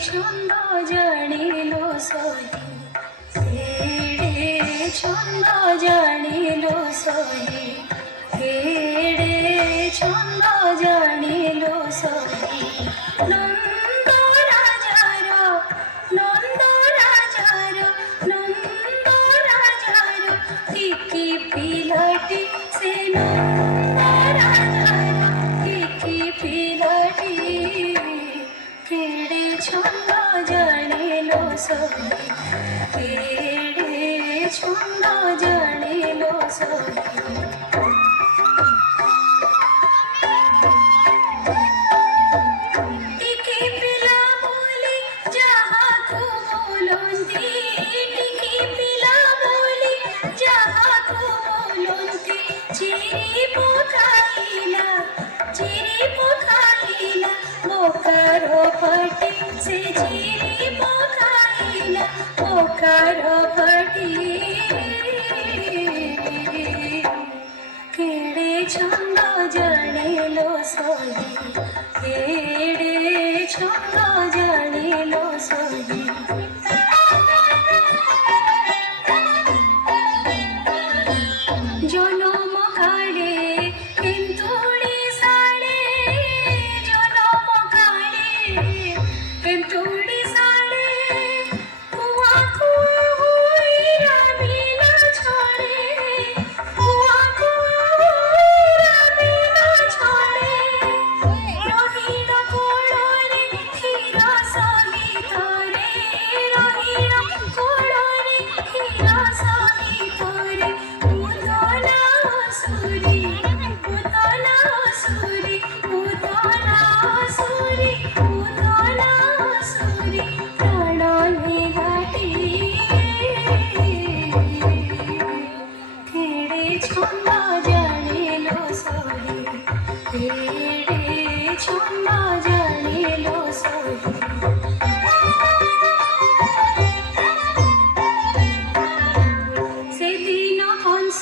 ছন্দ জানিল সহি কেড়ে ছন্দ জানিল সহি কেড়ে ছন্দ জানিল সহি নন্দ রাজার নন্দ রাজার নন্দ রাজার টিকি পিলাটি সে নন্দ রাজার টিকি পিলাটি কেড়ে ছন্দ জানিল সহি কেড়ে ছন্দ জানিল সহি টিকি পিলা বলি যাহাকু বলন্তি টিকি পিলা বলি যাহাকু বলন্তি চিরি পকাইলা বোকার পটি সে চিরি পকাইলা বোকার পটি কেড়ে ছন্দ জানিল সহি কেড়ে ছন্দ জানিল সহি জনম কালে কেন্তুড়ি সাড়ে জনম কালে কেন্তুড়ি সাড়ে কুয়া কুয়া হইরা বিনা ছড়ে কুয়া কুয়া হইরা বিনা ছড়ে রহিল কোড়রে ক্ষীর সহিতরে রহিল কোড়রে ক্ষীর সহিতরে পুতনা সুরি পুতনা সুরি পুতনা সুরি পুতনা সুরি প্রাণনে ঘাটি কেড়ে ছন্দ জানিল সহি কেড়ে ছন্দ জানিল সহি সেদিন হংস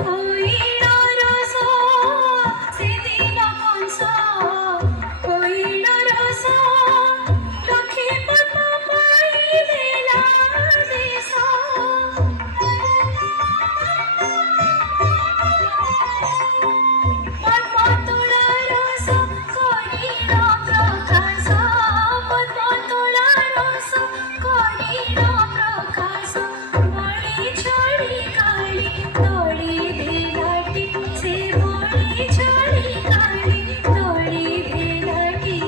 হইল রস সেদিন হংস হইল রস লক্ষ্মী পদ্ম পাইলে দেশ পদ্ম তোলা রস করিল প্রকাশ পদ্ম তোলা রস করিল প্রকাশ বড়ি ছড়ি কালি দড়ি দেলাটি সে বড়ি ছড়ি কালি দড়ি দেলাটি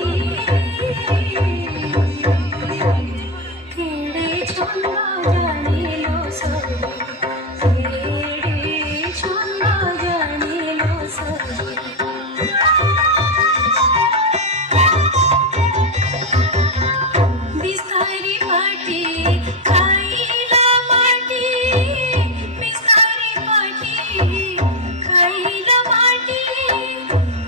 কেড়ে ছন্দ জানিল সহি কেড়ে ছন্দ জানিল সহি বিস্তারি পাটি খাইলা মাটি বিস্তারি পাটি খাইলা মাটি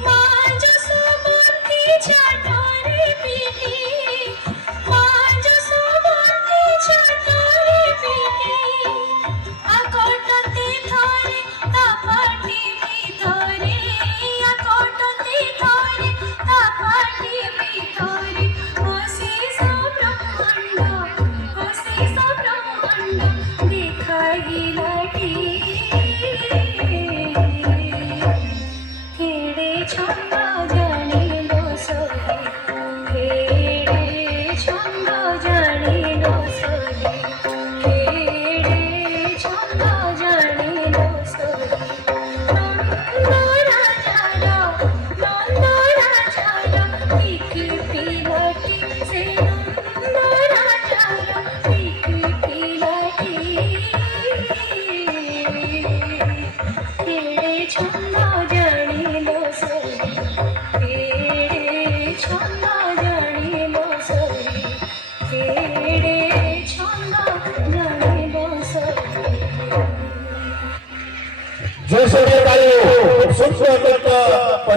মাঝ সুবর্তি ছাটরে পিটি মাঝ সুবর্তি ছাটরে পিটি আকটতে ধরে তাপাটি ভিতরে আকটতে ধরে তাপাটি ভিতরে অশেষ ব্রহ্মাণ্ড দেখাইলাটি কেড়ে ছন্দ জানিল সহি কেড়ে ছন্দ জানিল সহি কেড়ে ছন্দ জানিল সহি নন্দ রাজার টিকি পিলাটি সে নন্দ রাজার টিকি পিলাটি কেড়ে ছন্দ জানিল সহি কেড়ে ছন্দ জানিল সহি কেড়ে ছন্দ জানিল সহি जोशोरे तालियों सुंदर